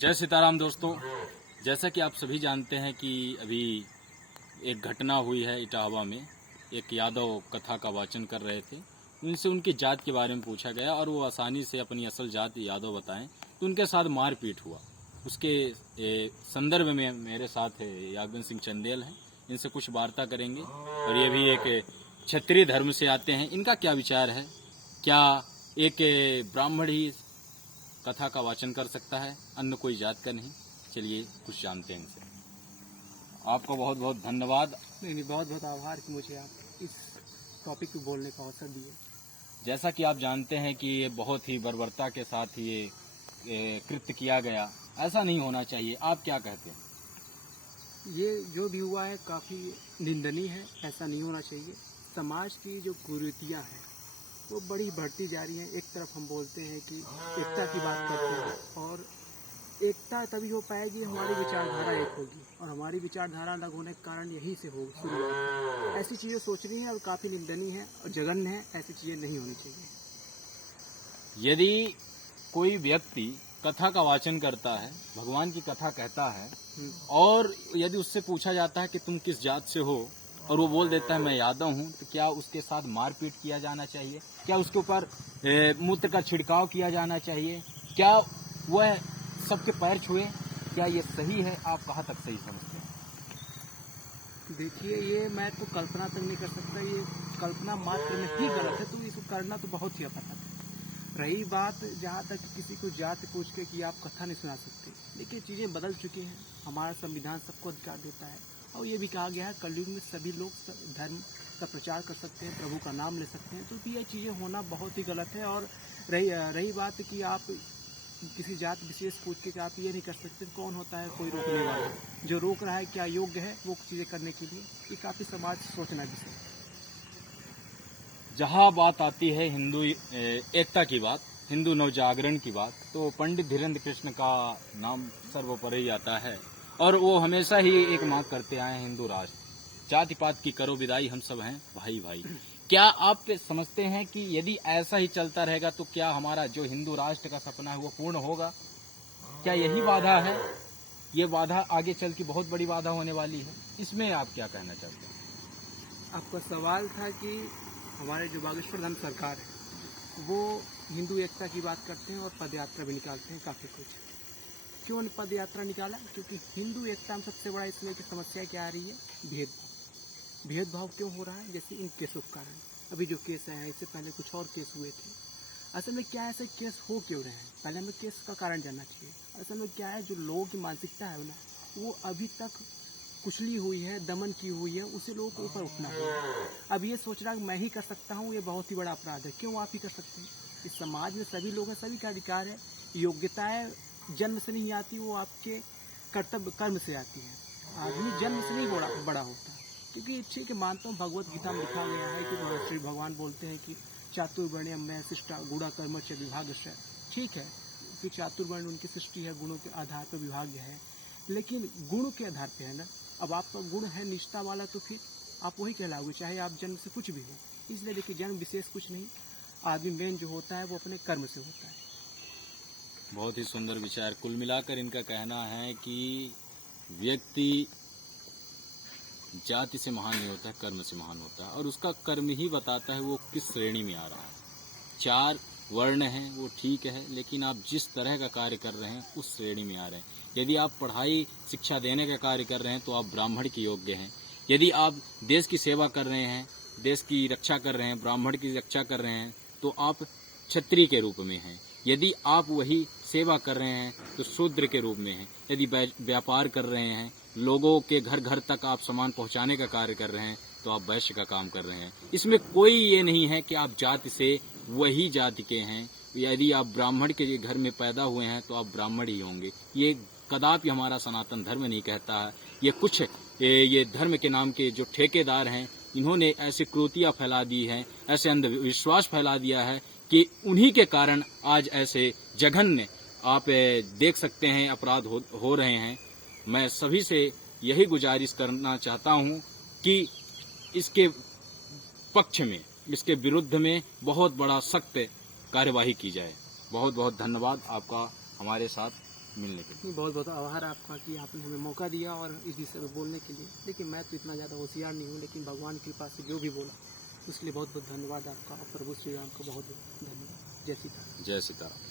जय सीताराम दोस्तों। जैसा कि आप सभी जानते हैं कि अभी एक घटना हुई है इटावा में। एक यादव कथा का वाचन कर रहे थे, उनसे उनकी जात के बारे में पूछा गया और वो आसानी से अपनी असल जात यादव बताएं तो उनके साथ मारपीट हुआ। उसके संदर्भ में मेरे साथ यादव सिंह चंदेल हैं, इनसे कुछ वार्ता करेंगे। और ये भी एक क्षत्रिय धर्म से आते हैं। इनका क्या विचार है, क्या एक ब्राह्मण ही कथा का वाचन कर सकता है, अन्य कोई जात का नहीं? चलिए कुछ जानते हैं इनसे। आपका बहुत बहुत धन्यवाद। नहीं, बहुत बहुत आभार कि मुझे आप इस टॉपिक पे बोलने का अवसर दिए। जैसा कि आप जानते हैं कि ये बहुत ही बर्बरता के साथ ये कृत्य किया गया, ऐसा नहीं होना चाहिए। आप क्या कहते हैं? ये जो भी हुआ है काफ़ी निंदनीय है, ऐसा नहीं होना चाहिए। समाज की जो कुरीतियाँ हैं वो बड़ी बढ़ती जा रही हैं। एक तरफ हम बोलते हैं कि एकता की बात करते हैं, और एकता तभी हो पाएगी हमारी विचारधारा एक होगी, और हमारी विचारधारा अलग होने के कारण यही से हो शुरुआत। ऐसी चीज़ें सोच रही हैं और काफ़ी निंदनीय है और जघन्य है। ऐसी चीज़ें नहीं होनी चाहिए। यदि कोई व्यक्ति कथा का वाचन करता है, भगवान की कथा कहता है, और यदि उससे पूछा जाता है कि तुम किस जात से हो और वो बोल देता है मैं यादव हूँ, तो क्या उसके साथ मारपीट किया जाना चाहिए? क्या उसके ऊपर मूत्र का छिड़काव किया जाना चाहिए? क्या वह सबके पैर छुए? क्या ये सही है? आप कहाँ तक सही समझते हैं? देखिए, ये मैं तो कल्पना तक नहीं कर सकता। ये कल्पना मात्र में ही गलत है, तो इसको करना तो बहुत ही अपराध है। रही बात जहाँ तक किसी को जात पूछ के कि आप कथा नहीं सुना सकते, देखिए चीज़ें बदल चुकी हैं। हमारा संविधान सबको अधिकार देता है, और ये भी कहा गया है कलयुग में सभी लोग धर्म का प्रचार कर सकते हैं, प्रभु का नाम ले सकते हैं। तो ये चीज़ें होना बहुत ही गलत है। और रही बात कि आप किसी जात विशेष पूछ के आप ये नहीं कर सकते। कौन होता है कोई रोकने वाला? जो रोक रहा है क्या योग्य है वो चीज़ें करने के लिए? ये काफ़ी समाज सोचना विषय है। जहाँ बात आती है हिंदू एकता की बात, हिंदू नवजागरण की बात, तो पंडित धीरेन्द्र कृष्ण का नाम सर्वोपरि आता है। और वो हमेशा ही एक मांग करते आए हैं, हिंदू राष्ट्र, जाति पात की करो विदाई, हम सब हैं भाई भाई। क्या आप समझते हैं कि यदि ऐसा ही चलता रहेगा तो क्या हमारा जो हिंदू राष्ट्र का सपना है वो पूर्ण होगा? क्या यही बाधा है? ये बाधा आगे चल के बहुत बड़ी बाधा होने वाली है। इसमें आप क्या कहना चाहते हैं? आपका सवाल था कि हमारे जो बागेश्वर धाम सरकार है वो हिंदू एकता की बात करते हैं और पद यात्रा भी निकालते हैं काफ़ी कुछ। क्यों पद यात्रा निकाला? क्योंकि हिंदू एकता में सबसे बड़ा इसमें की समस्या क्या आ रही है? भेदभाव। भेदभाव क्यों हो रहा है? जैसे इन केसों के कारण अभी जो केस हैं, इससे पहले कुछ और केस हुए थे। असल में क्या ऐसे केस हो क्यों रहे हैं? पहले हमें केस का कारण जानना चाहिए। असल में क्या है, जो लोगों की मानसिकता है ना, वो अभी तक कुचली हुई है, दमन की हुई है, उसे लोगों को ऊपर उठना है। अब ये सोच रहा मैं ही कर सकता हूँ, ये बहुत ही बड़ा अपराध है। क्यों आप ही कर सकते हैं? इस समाज में सभी लोग हैं, सभी का अधिकार है। योग्यताएं जन्म से नहीं आती, वो आपके कर्तव्य कर्म से आती है। आदमी जन्म से नहीं बड़ा होता। क्योंकि ठीक है, मानता हूँ भगवत गीता में लिखा गया है कि श्री भगवान बोलते हैं कि चातुर्वर्ण्यम में शिष्टा गुणा कर्म च विभागश्च। ठीक है कि चातुर्वर्ण उनकी सृष्टि है, गुणों के आधार पर विभाग्य है, लेकिन गुण के आधार पे है ना। अब आपका गुण है निष्ठा वाला, तो फिर आप वही कहलाओगे, चाहे आप जन्म से कुछ भी हो। इसलिए देखिए, जन्म विशेष कुछ नहीं, आदमी मेन जो होता है वो अपने कर्म से होता है। बहुत ही सुंदर विचार। कुल मिलाकर इनका कहना है कि व्यक्ति जाति से महान नहीं होता है, कर्म से महान होता है, और उसका कर्म ही बताता है वो किस श्रेणी में आ रहा है। 4 वर्ण हैं वो ठीक है, लेकिन आप जिस तरह का कार्य कर रहे हैं उस श्रेणी में आ रहे हैं। यदि आप पढ़ाई शिक्षा देने का कार्य कर रहे हैं तो आप ब्राह्मण के योग्य हैं। यदि आप देश की सेवा कर रहे हैं, देश की रक्षा कर रहे हैं, ब्राह्मण की रक्षा कर रहे हैं, तो आप क्षत्रिय के रूप में हैं। यदि आप वही सेवा कर रहे हैं तो शूद्र के रूप में हैं। यदि व्यापार कर रहे हैं, लोगों के घर घर तक आप सामान पहुंचाने का कार्य कर रहे हैं, तो आप वैश्य का काम कर रहे हैं। इसमें कोई ये नहीं है कि आप जाति से वही जाति के हैं। यदि आप ब्राह्मण के घर में पैदा हुए हैं तो आप ब्राह्मण ही होंगे। ये कदापि हमारा सनातन धर्म नहीं कहता है। ये कुछ ये धर्म के नाम के जो ठेकेदार हैं, इन्होंने ऐसी क्रूतियाँ फैला दी हैं, ऐसे अंधविश्वास फैला दिया है कि उन्हीं के कारण आज ऐसे जघन्य आप देख सकते हैं अपराध हो रहे हैं। मैं सभी से यही गुजारिश करना चाहता हूं कि इसके पक्ष में, इसके विरुद्ध में बहुत बड़ा सख्त कार्यवाही की जाए। बहुत बहुत धन्यवाद आपका हमारे साथ मिलने के लिए। बहुत बहुत आभार आपका कि आपने हमें मौका दिया और इस विषय में बोलने के लिए। देखिए मैं तो इतना ज़्यादा होशियार नहीं हूँ, लेकिन भगवान की कृपा से जो भी बोला उसके लिए बहुत बहुत धन्यवाद आपका, और प्रभु श्री राम को बहुत बहुत धन्यवाद। जय सीताराम। जय सीताराम।